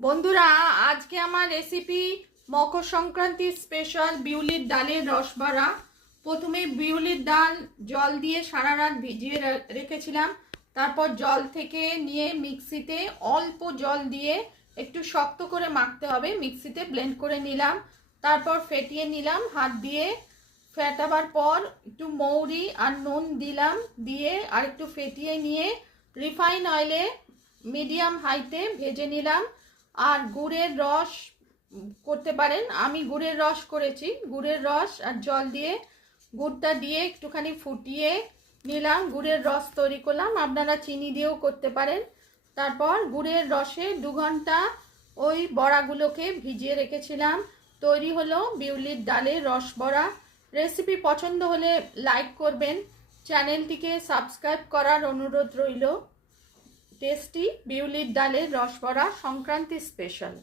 বন্ধুরা, আজকে আমার রেসিপি মকর সংক্রান্তি স্পেশাল বিউলির ডালের রসবড়া। প্রথমে বিউলির ডাল জল দিয়ে সারা রাত ভিজিয়ে রেখেছিলাম। তারপর জল থেকে নিয়ে মিক্সিতে অল্প জল দিয়ে একটু শক্ত করে মাখতে হবে, মিক্সিতে ব্লেন্ড করে নিলাম। তারপর ফেটিয়ে নিলাম হাত দিয়ে। ফেটাবার পর একটু মৌরি আর নুন দিলাম, দিয়ে আর একটু ফেটিয়ে নিয়ে রিফাইন অয়েলে মিডিয়াম হাইতে ভেজে নিলাম। আর গুড়ের রস করতে পারেন, আমি গুড়ের রস করেছি। গুড়ের রস আর জল দিয়ে গুড়টা দিয়ে একটুখানি ফুটিয়ে নিলাম, গুড়ের রস তৈরি করলাম। আপনারা চিনি দিয়েও করতে পারেন। তারপর গুড়ের রসে 2 ঘন্টা ওই বড়াগুলোকে ভিজিয়ে রেখেছিলাম। তৈরি হলো বিউলির ডালের রসবড়া। রেসিপি পছন্দ হলে লাইক করবেন, চ্যানেলটিকে সাবস্ক্রাইব করার অনুরোধ রইল। টেস্টি বিউলির ডালের রসবড়া সংক্রান্তি স্পেশাল।